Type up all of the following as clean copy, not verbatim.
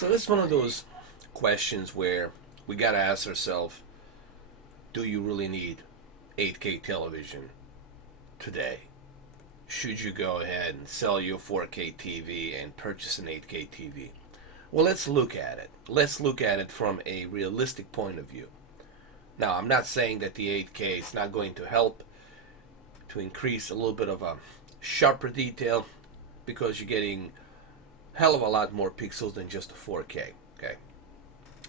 So this is one of those questions where we got to ask ourselves, do you really need 8K television today? Should you go ahead and sell your 4K TV and purchase an 8K TV? Well, let's look at it. Let's look at it from a realistic point of view. Now, I'm not saying that the 8K is not going to help to increase a little bit of a sharper detail because you're getting a hell of a lot more pixels than just a 4K. Okay,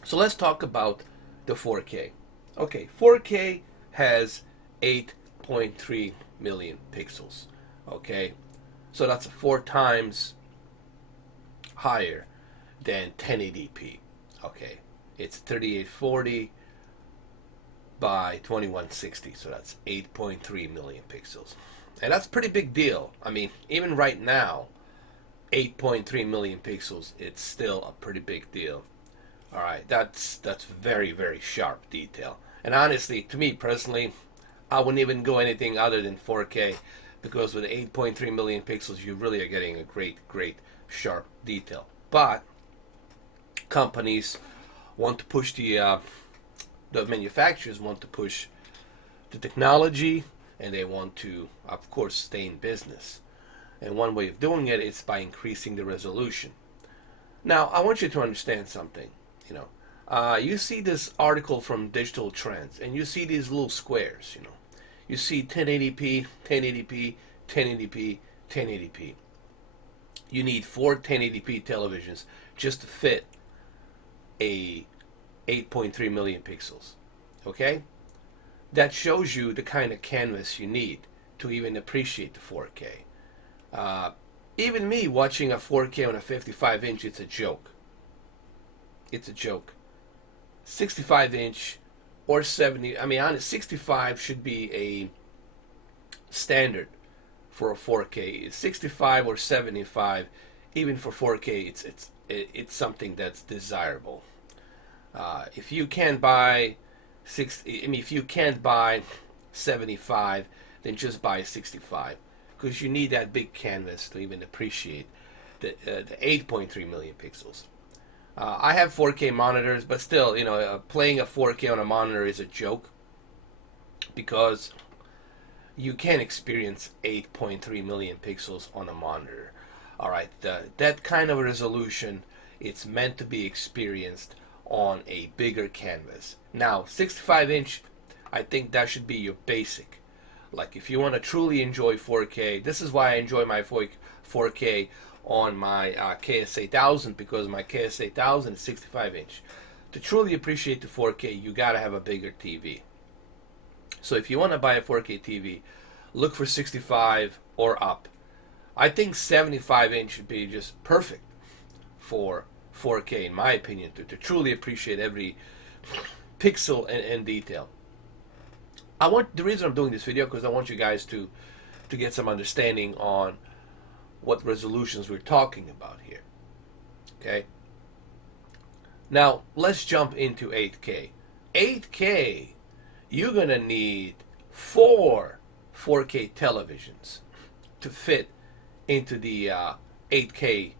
so let's talk about the 4K. Okay, 4K has 8.3 million pixels. Okay, so that's 4 times higher than 1080p. Okay, it's 3840 by 2160, so that's 8.3 million pixels, and that's a pretty big deal. I mean, even right now, 8.3 million pixels, it's still a pretty big deal. All right, that's very, very sharp detail. And honestly, to me personally, I wouldn't even go anything other than 4K, because with 8.3 million pixels, you really are getting a great sharp detail. But companies want to push the manufacturers want to push the technology, and they want to, of course, stay in business. And one way of doing it is by increasing the resolution. Now, I want you to understand something. You see this article from Digital Trends, and you see these little squares. You see 1080p, 1080p, 1080p, 1080p. You need 4 1080p televisions just to fit a 8.3 million pixels. Okay? That shows you the kind of canvas you need to even appreciate the 4K. Even me watching a 4K on a 55-inch, it's a joke. It's a joke. 65-inch or 70, I mean, honest, 65 should be a standard for a 4K. 65 or 75, even for 4K, it's something that's desirable. If you can't buy if you can't buy 75, then just buy 65, because you need that big canvas to even appreciate the 8.3 million pixels. I have 4K monitors, but still, playing a 4K on a monitor is a joke, because you can't experience 8.3 million pixels on a monitor. All right, that kind of resolution, it's meant to be experienced on a bigger canvas. Now, 65-inch, I think that should be your basic. Like, if you want to truly enjoy 4K, this is why I enjoy my 4K on my KS8000, because my KS8000 is 65-inch. To truly appreciate the 4K, you gotta have a bigger TV. So if you want to buy a 4K TV, look for 65 or up. I think 75-inch should be just perfect for 4K, in my opinion, to truly appreciate every pixel and detail. The reason I'm doing this video, because I want you guys to get some understanding on what resolutions we're talking about here. Okay? Now, let's jump into 8K. 8K, you're going to need 4 4K televisions to fit into the 8K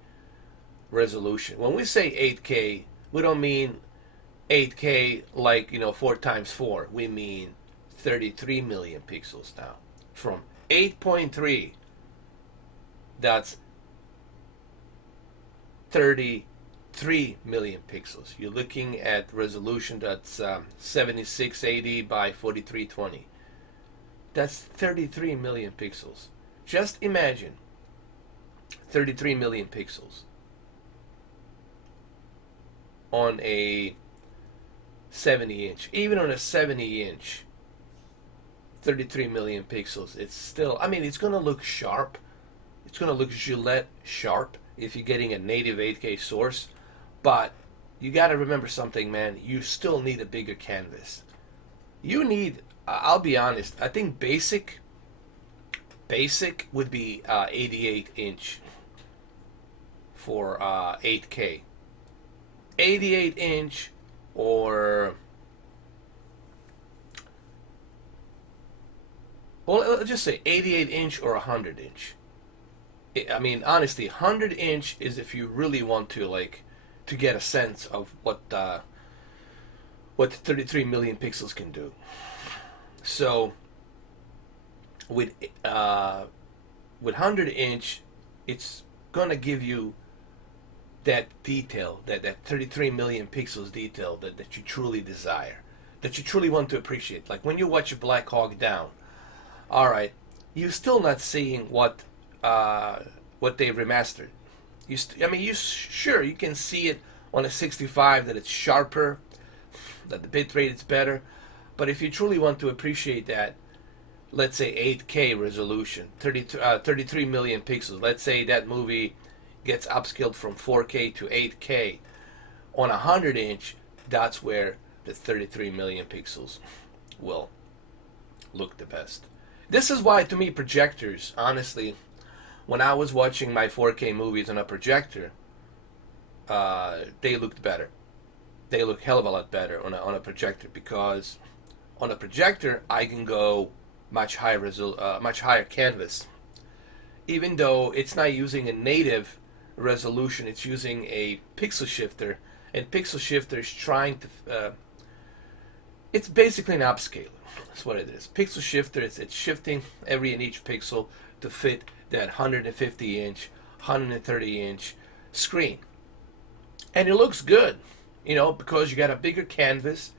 resolution. When we say 8K, we don't mean 8K like 4 times 4. We mean 33 million pixels now. From 8.3, that's 33 million pixels. You're looking at resolution that's 7680 by 4320. That's 33 million pixels. Just imagine 33 million pixels on a 70-inch. Even on a 70-inch, 33 million pixels, it's still, I mean, it's going to look sharp. It's going to look Gillette sharp if you're getting a native 8K source. But you got to remember something, man. You still need a bigger canvas. You need, I'll be honest, I think basic would be 88-inch for 8K. 88-inch or, well, let's just say 88-inch or 100-inch. I mean, honestly, 100-inch is if you really want to to get a sense of what 33 million pixels can do. So with 100-inch, it's gonna give you that detail, that 33 million pixels detail that you truly desire, that you truly want to appreciate. Like when you watch a Black Hawk Down, all right, you're still not seeing what they remastered. Sure, you can see it on a 65 that it's sharper, that the bit rate is better, but if you truly want to appreciate that, let's say 8K resolution, 33 million pixels. Let's say that movie gets upscaled from 4K to 8K. On a 100-inch, that's where the 33 million pixels will look the best. This is why, to me, projectors, honestly, when I was watching my 4K movies on a projector, they looked better. They look hell of a lot better on a projector, because on a projector I can go much higher canvas. Even though it's not using a native resolution, it's using a pixel shifter, and pixel shifter is trying to it's basically an upscaler. That's what it is. Pixel shifter, it's shifting every and each pixel to fit that 150-inch, 130-inch screen. And it looks good, because you got a bigger canvas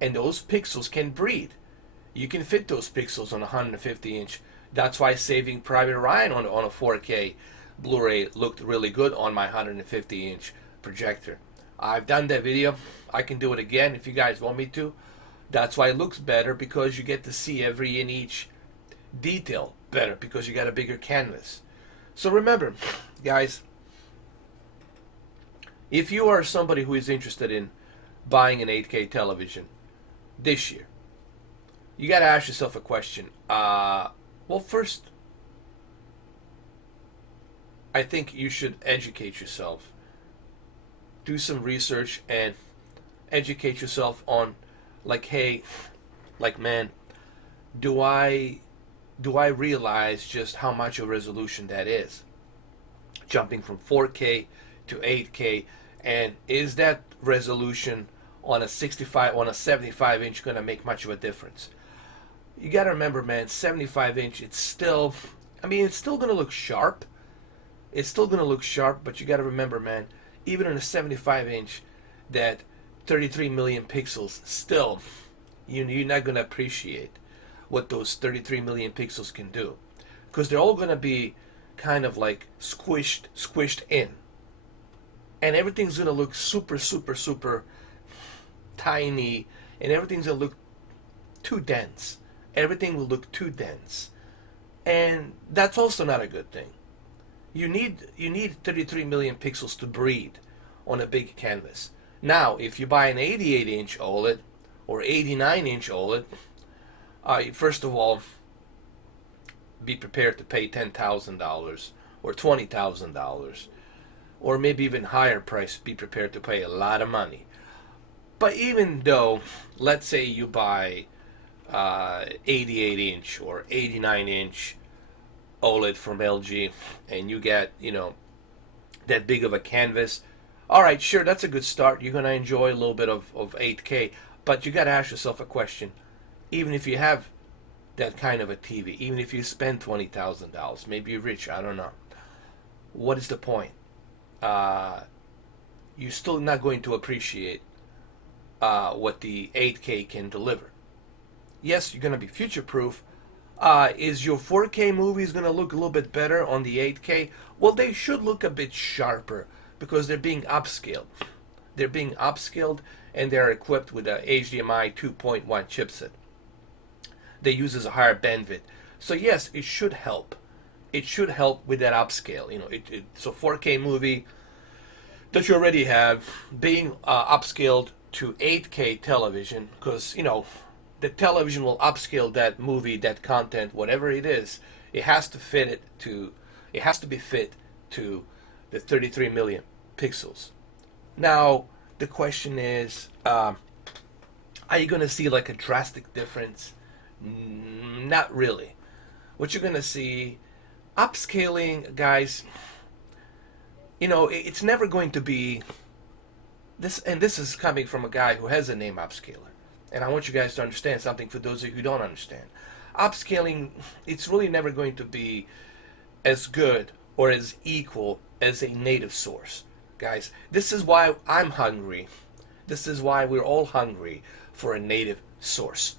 and those pixels can breathe. You can fit those pixels on a 150-inch. That's why Saving Private Ryan on a 4K Blu-ray looked really good on my 150-inch projector. I've done that video. I can do it again if you guys want me to. That's why it looks better, because you get to see every and each detail better, because you got a bigger canvas. So remember, guys, if you are somebody who is interested in buying an 8K television this year, you got to ask yourself a question. Well, first, I think you should educate yourself. Do some research and educate yourself on, man, do I realize just how much a resolution that is? Jumping from 4K to 8K, and is that resolution on a 75-inch going to make much of a difference? You got to remember, man, 75-inch, it's still going to look sharp. It's still going to look sharp, but you got to remember, man, even on a 75-inch, that 33 million pixels, still, you're not going to appreciate what those 33 million pixels can do, because they're all going to be kind of like squished in, and everything's going to look super, super, super tiny, and everything's going to look too dense. Everything will look too dense, and that's also not a good thing. You need 33 million pixels to breathe on a big canvas. Now, if you buy an 88-inch OLED or 89-inch OLED, first of all, be prepared to pay $10,000 or $20,000, or maybe even higher price. Be prepared to pay a lot of money. But even though, let's say you buy 88-inch or 89-inch OLED from LG, and you get, that big of a canvas, all right, sure, that's a good start. You're going to enjoy a little bit of 8K, but you got to ask yourself a question. Even if you have that kind of a TV, even if you spend $20,000, maybe you're rich, I don't know, what is the point? You're still not going to appreciate what the 8K can deliver. Yes, you're going to be future-proof. Is your 4K movies going to look a little bit better on the 8K? Well, they should look a bit sharper, because they're being upscaled. They're being upscaled, and they're equipped with a HDMI 2.1 chipset. They use a higher bandwidth. So yes, it should help. It should help with that upscale. So 4K movie that you already have being upscaled to 8K television, because the television will upscale that movie, that content, whatever it is. It has to be fit to the 33 million pixels. Now the question is, are you going to see like a drastic difference? Not really. What you're going to see, upscaling, guys, it's never going to be This is coming from a guy who has a name upscaler, and I want you guys to understand something. For those of you who don't understand, upscaling, it's really never going to be as good or as equal as a native source, guys. This is why I'm hungry. This is why we're all hungry for a native source.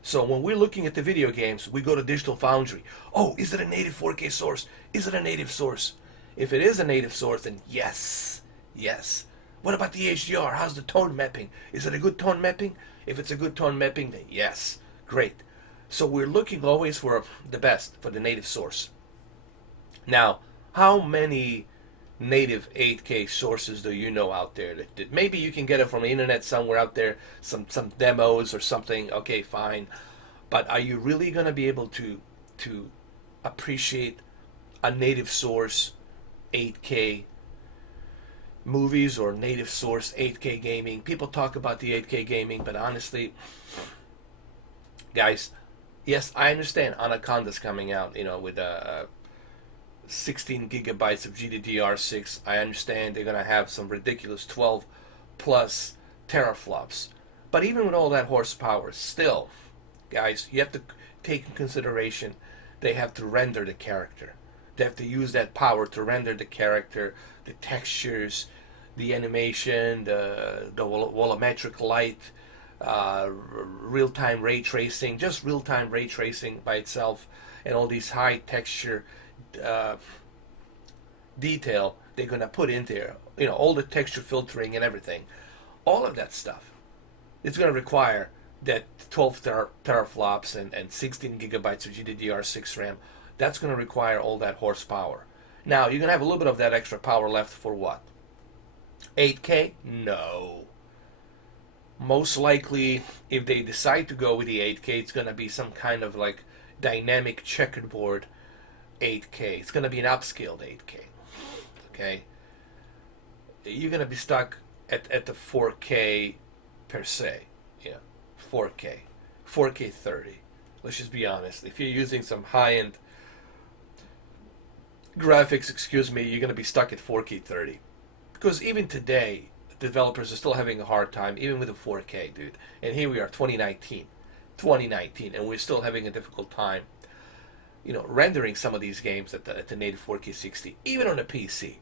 So when we're looking at the video games, we go to Digital Foundry. Oh, is it a native 4K source? Is it a native source? If it is a native source, then yes, yes. What about the HDR? How's the tone mapping? Is it a good tone mapping? If it's a good tone mapping, then yes, great. So we're looking always for the best, for the native source. Now, how many native 8K sources do you know out there that maybe you can get it from the internet somewhere out there, some demos or something? Okay, fine. But are you really going to be able to appreciate a native source 8K movies or native source 8K gaming? People talk about the 8K gaming, but honestly, guys, yes, I understand Anaconda's coming out, with a 16 gigabytes of GDDR6. I understand they're going to have some ridiculous 12 plus teraflops. But even with all that horsepower, still, guys, you have to take in consideration they have to render the character. They have to use that power to render the character, the textures, the animation, the volumetric light, real-time ray tracing, just real-time ray tracing by itself, and all these high texture detail they're going to put in there, all the texture filtering and everything, all of that stuff. It's going to require that 12 teraflops and 16 gigabytes of GDDR6 RAM. That's going to require all that horsepower. Now, you're going to have a little bit of that extra power left for what? 8K? No. Most likely, if they decide to go with the 8K, it's going to be some kind of like dynamic checkerboard 8K. It's going to be an upscaled 8K. Okay? You're going to be stuck at the 4K per se. Yeah, 4K. 4K 30. Let's just be honest. If you're using some high-end graphics, you're going to be stuck at 4K 30. Because even today, developers are still having a hard time, even with the 4K, dude. And here we are, 2019, and we're still having a difficult time rendering some of these games at the native 4K 60, even on a PC,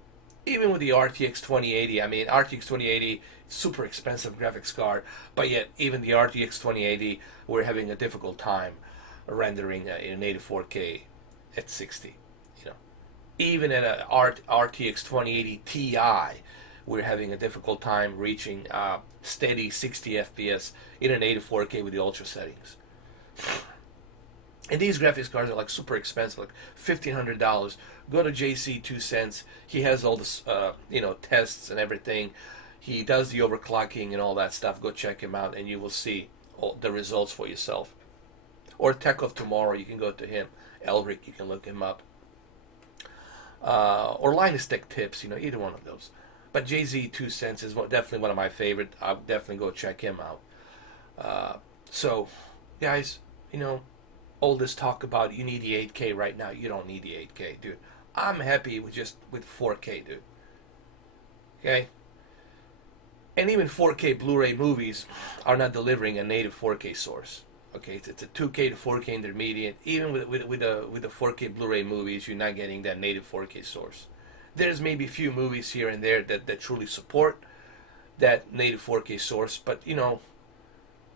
even with the RTX 2080. I mean, RTX 2080, super expensive graphics card, but yet even the RTX 2080, we're having a difficult time rendering in native 4K at 60. Even at a RTX 2080 Ti, we're having a difficult time reaching steady 60 FPS in a native 4K with the ultra settings. And these graphics cards are like super expensive, like $1,500. Go to JC2Cents. He has all this, tests and everything. He does the overclocking and all that stuff. Go check him out, and you will see all the results for yourself. Or Tech of Tomorrow, you can go to him. Elric, you can look him up. Or Linus Tech Tips, either one of those. But JZ2Cents is definitely one of my favorite. I'll definitely go check him out. So, guys, all this talk about you need the 8K right now. You don't need the 8K, dude. I'm happy with 4K, dude. Okay? And even 4K Blu-ray movies are not delivering a native 4K source. Okay, it's a 2K to 4K intermediate. Even with the 4K Blu-ray movies, you're not getting that native 4K source. There's maybe a few movies here and there that truly support that native 4K source, but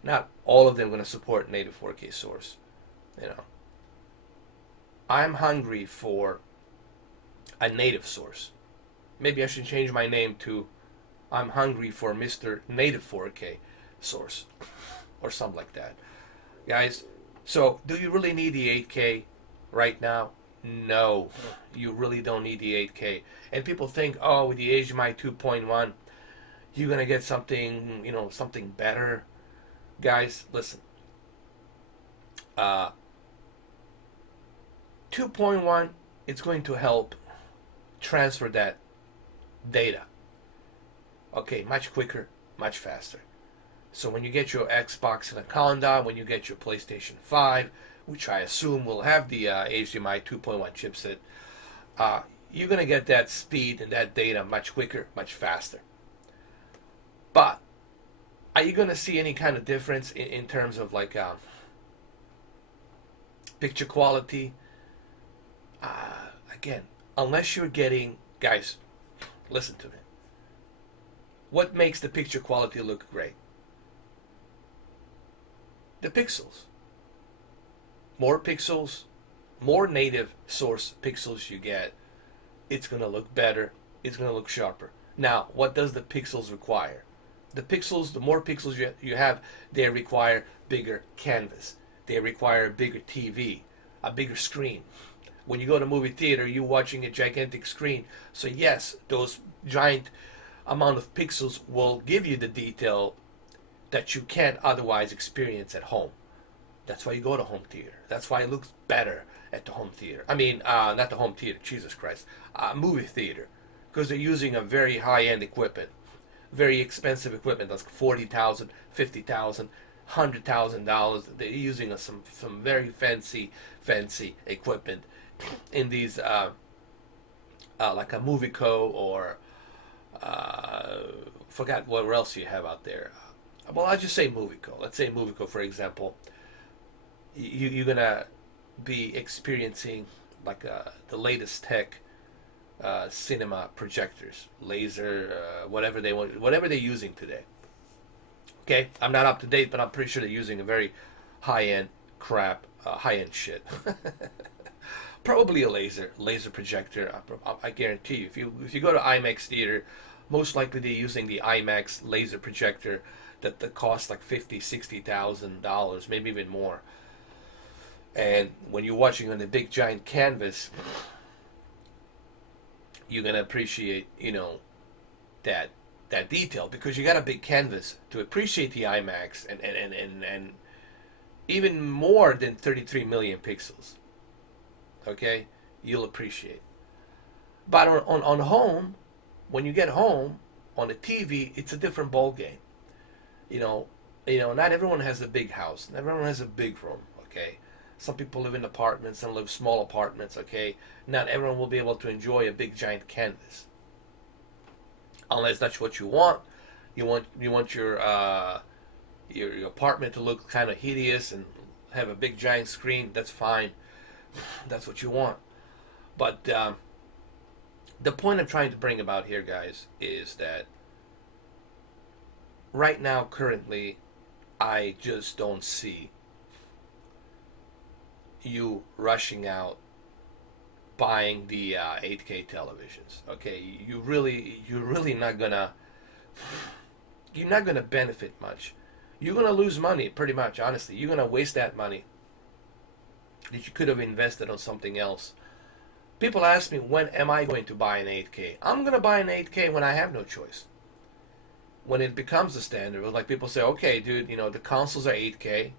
not all of them are going to support native 4K source. I'm hungry for a native source. Maybe I should change my name to I'm hungry for Mr. Native 4K source or something like that. Guys, so do you really need the 8K right now? No, you really don't need the 8K. And people think, oh, with the HDMI 2.1, you're going to get something, something better. Guys, listen. 2.1, it's going to help transfer that data. Okay, much quicker, much faster. So when you get your Xbox Anaconda, when you get your PlayStation 5, which I assume will have the HDMI 2.1 chipset, you're going to get that speed and that data much quicker, much faster. But are you going to see any kind of difference in terms of like picture quality? Again, unless you're getting, guys, listen to me. What makes the picture quality look great? The pixels. More pixels, more native source pixels you get, it's going to look better, it's going to look sharper. Now, what does the pixels require? The pixels, the more pixels you have, they require bigger canvas. They require a bigger TV, a bigger screen. When you go to movie theater, you're watching a gigantic screen. So yes, those giant amount of pixels will give you the detail that you can't otherwise experience at home. That's why you go to home theater. That's why it looks better at the home theater. I mean, not the home theater, Jesus Christ, movie theater, because they're using a very high-end equipment, very expensive equipment that's $40,000, $50,000, $100,000. They're using some very fancy equipment in these like a Movico or forgot what else you have out there. Well, I'll just say Movico. Let's say Movico, for example. You're gonna be experiencing like the latest tech cinema projectors, laser, whatever they want, whatever they're using today. Okay, I'm not up to date, but I'm pretty sure they're using a very high-end crap, high-end shit. Probably a laser projector. I guarantee you. If you go to IMAX theater, most likely they're using the IMAX laser projector that costs like $50,000-$60,000, maybe even more. And when you're watching on a big giant canvas, you're gonna appreciate, that detail, because you got a big canvas to appreciate the IMAX and even more than 33 million pixels. Okay, you'll appreciate. But on home, when you get home on the TV, it's a different ball game. Not everyone has a big house. Not everyone has a big room. Okay. Some people live in apartments, some live small apartments, okay? Not everyone will be able to enjoy a big giant canvas. Unless that's what you want. You want your apartment to look kind of hideous and have a big giant screen, that's fine. That's what you want. But the point I'm trying to bring about here, guys, is that right now, currently, I just don't see you rushing out buying the 8K televisions. Okay, you're really not gonna benefit much. You're gonna lose money, pretty much. Honestly, you're gonna waste that money that you could have invested on something else. People ask me, when am I going to buy an 8K? I'm gonna buy an 8K when I have no choice. When it becomes the standard, like people say, okay, dude, the consoles are 8K.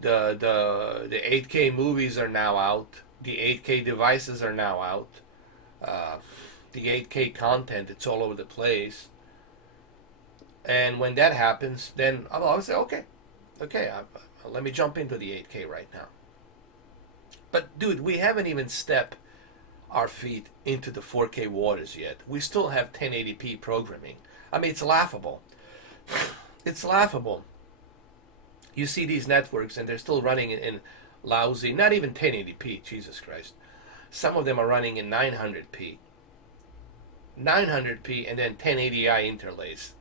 The 8K movies are now out. The 8K devices are now out. The 8K content, it's all over the place. And when that happens, then I'll say, okay, let me jump into the 8K right now. But dude, we haven't even stepped our feet into the 4K waters yet. We still have 1080p programming. I mean, it's laughable. It's laughable. You see these networks and they're still running in lousy, not even 1080p, Jesus Christ. Some of them are running in 900p. 900p and then 1080i interlace.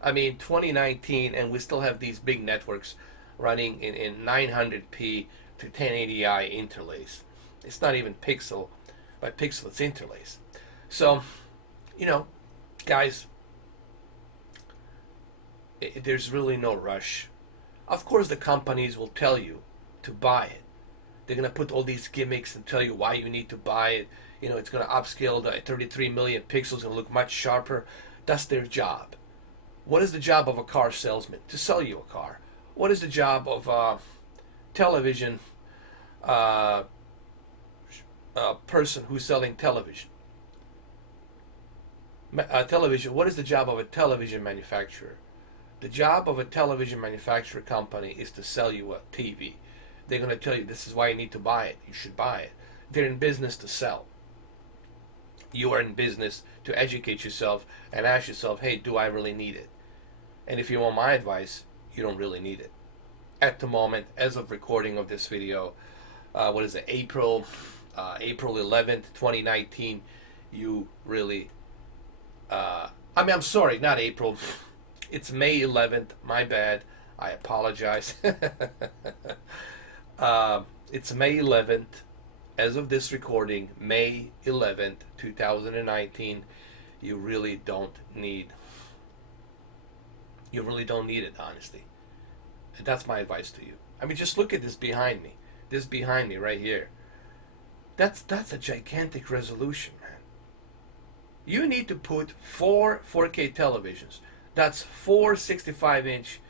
I mean, 2019 and we still have these big networks running in 900p to 1080i interlace. It's not even pixel by pixel, it's interlace. So, guys, there's really no rush. Of course, the companies will tell you to buy it. They're going to put all these gimmicks and tell you why you need to buy it. It's going to upscale the 33 million pixels and look much sharper. That's their job. What is the job of a car salesman? To sell you a car. What is the job of a television person who's selling television? Television. What is the job of a television manufacturer? The job of a television manufacturer company is to sell you a TV. They're going to tell you this is why you need to buy it. You should buy it. They're in business to sell. You are in business to educate yourself and ask yourself, hey, do I really need it? And if you want my advice, you don't really need it. At the moment, as of recording of this video, what is it, April 11th, 2019, you really, I'm sorry, not April. It's May 11th, my bad. I apologize. It's May 11th. As of this recording, May 11th, 2019, you really don't need it, honestly. And that's my advice to you. I mean, just look at this behind me. This behind me right here. That's a gigantic resolution, man. You need to put 4K televisions. That's 65-inch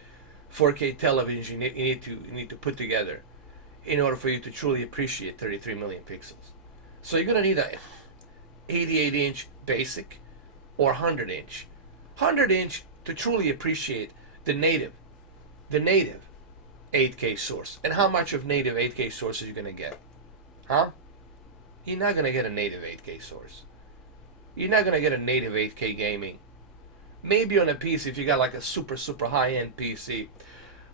4K televisions you need to put together in order for you to truly appreciate 33 million pixels. So you're gonna need a 88-inch basic or 100-inch. 100-inch to truly appreciate the native 8K source. And how much of native 8K source are you gonna get? Huh? You're not gonna get a native 8K source. You're not gonna get a native 8K gaming. Maybe on a PC if you got like a super high-end PC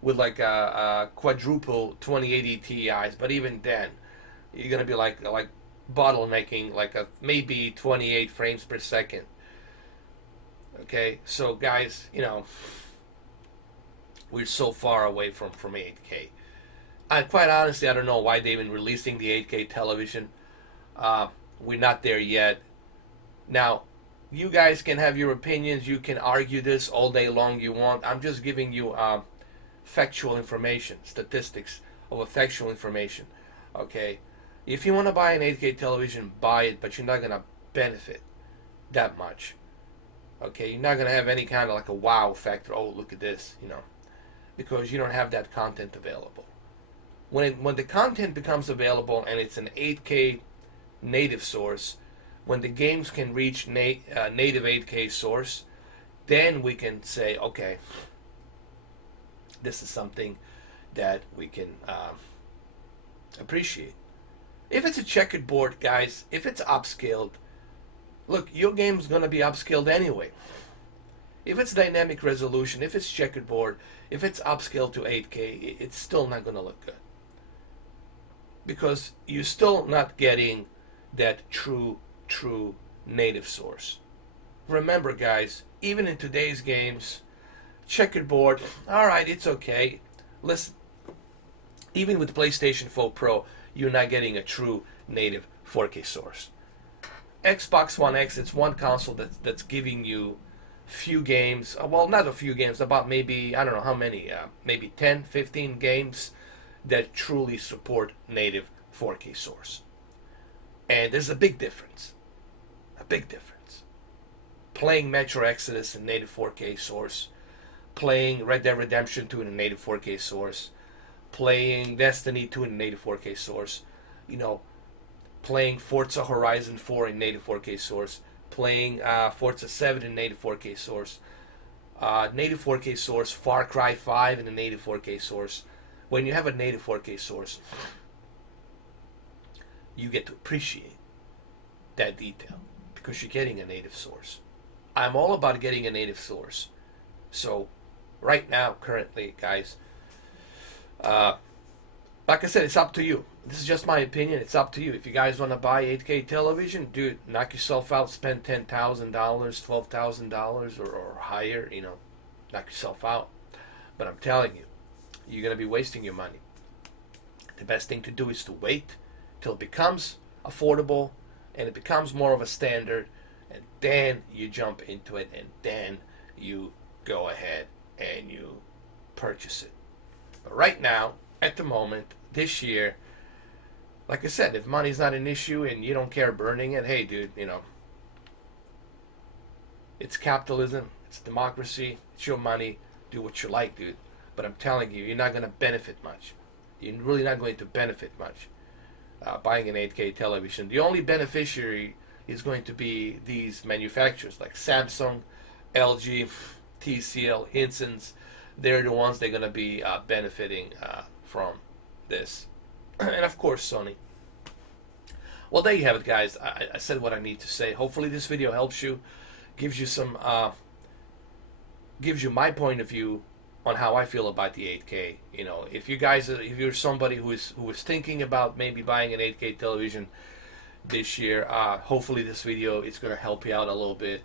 with like a quadruple 2080 Ti's, but even then, you're gonna be like bottlenecking like a maybe 28 frames per second. Okay, so guys, we're so far away from 8K. Quite honestly, I don't know why they've been releasing the 8K television. We're not there yet. Now, you guys can have your opinions. You can argue this all day long you want. I'm just giving you factual information, statistics of factual information. Okay, if you want to buy an 8K television, buy it, but you're not gonna benefit that much. Okay, you're not gonna have any kind of like a wow factor. Oh, look at this, because you don't have that content available. When the content becomes available and it's an 8K native source, when the games can reach native 8K source, then we can say, okay, this is something that we can appreciate. If it's a checkered board, guys, if it's upscaled, look, your game's going to be upscaled anyway. If it's dynamic resolution, if it's checkered board, if it's upscaled to 8K, it's still not going to look good. Because you're still not getting that true native source. Remember, guys, even in today's games, checkered board, alright, it's okay. Listen, even with PlayStation 4 Pro, you're not getting a true native 4K source. Xbox One X, it's one console that's giving you few games, well, not a few games, about maybe, I don't know how many, maybe 10, 15 games that truly support native 4K source. And there's a big difference. A big difference. Playing Metro Exodus in native 4K source, playing Red Dead Redemption 2 in a native 4K source, playing Destiny 2 in a native 4K source, playing Forza Horizon 4 in native 4K source, playing Forza 7 in native 4K source, native 4K source, Far Cry 5 in a native 4K source. When you have a native 4K source, you get to appreciate that detail because you're getting a native source. I'm all about getting a native source. So right now, currently, guys, like I said, it's up to you. This is just my opinion. It's up to you. If you guys want to buy 8K television, dude, knock yourself out. Spend $10,000, $12,000 or higher. Knock yourself out. But I'm telling you, you're going to be wasting your money. The best thing to do is to wait till it becomes affordable and it becomes more of a standard, and then you jump into it, and then you go ahead and you purchase it. But right now, at the moment, this year, like I said, if money's not an issue and you don't care burning it, hey, dude, it's capitalism, it's democracy, it's your money, do what you like, dude. But I'm telling you, you're not going to benefit much. You're really not going to benefit much buying an 8K television. The only beneficiary is going to be these manufacturers like Samsung, LG, TCL, Hisense. They're the ones they're going to be benefiting from this. And of course, Sony. Well, there you have it, guys. I said what I need to say. Hopefully this video helps you, gives you some gives you my point of view on how I feel about the 8K. You know, if you guys, if you're somebody who is thinking about maybe buying an 8K television this year, hopefully this video is going to help you out a little bit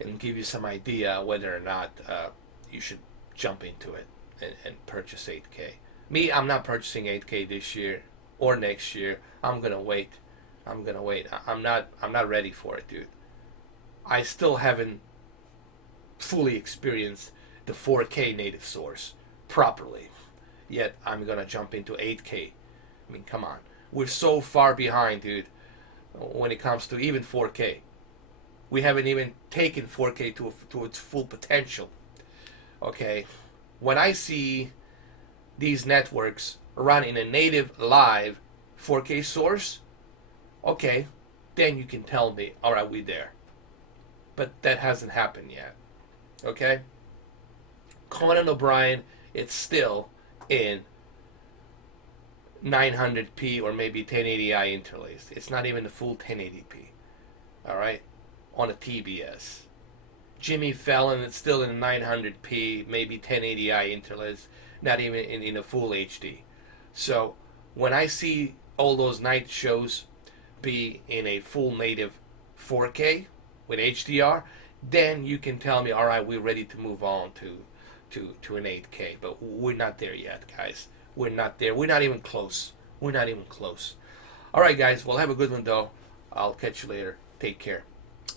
and give you some idea whether or not you should jump into it and purchase 8K. Me, I'm not purchasing 8K this year or next year. I'm gonna wait. I'm gonna wait. I'm not ready for it, dude. I still haven't fully experienced the 4K native source properly. Yet I'm gonna jump into 8K. I mean, come on. We're so far behind, dude, when it comes to even 4K. We haven't even taken 4K to its full potential. Okay? When I see these networks run in a native live 4K source, okay, then you can tell me, all right, we're there. But that hasn't happened yet. Okay? Conan O'Brien, it's still in 900p or maybe 1080i interlaced. It's not even the full 1080p. All right? On a TBS. Jimmy Fallon, it's still in 900p, maybe 1080i interlaced, not even in a full HD. So when I see all those night shows be in a full native 4K with HDR, then you can tell me, all right, we're ready to move on to an 8K. But we're not there yet, guys. We're not there. We're not even close. We're not even close. All right, guys. Well, have a good one, though. I'll catch you later. Take care.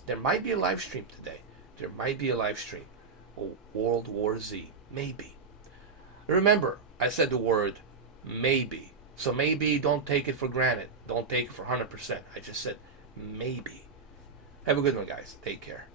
There might be a live stream today. There might be a live stream. Oh, World War Z. Maybe. Remember, I said the word maybe. So maybe don't take it for granted. Don't take it for 100%. I just said maybe. Have a good one, guys. Take care.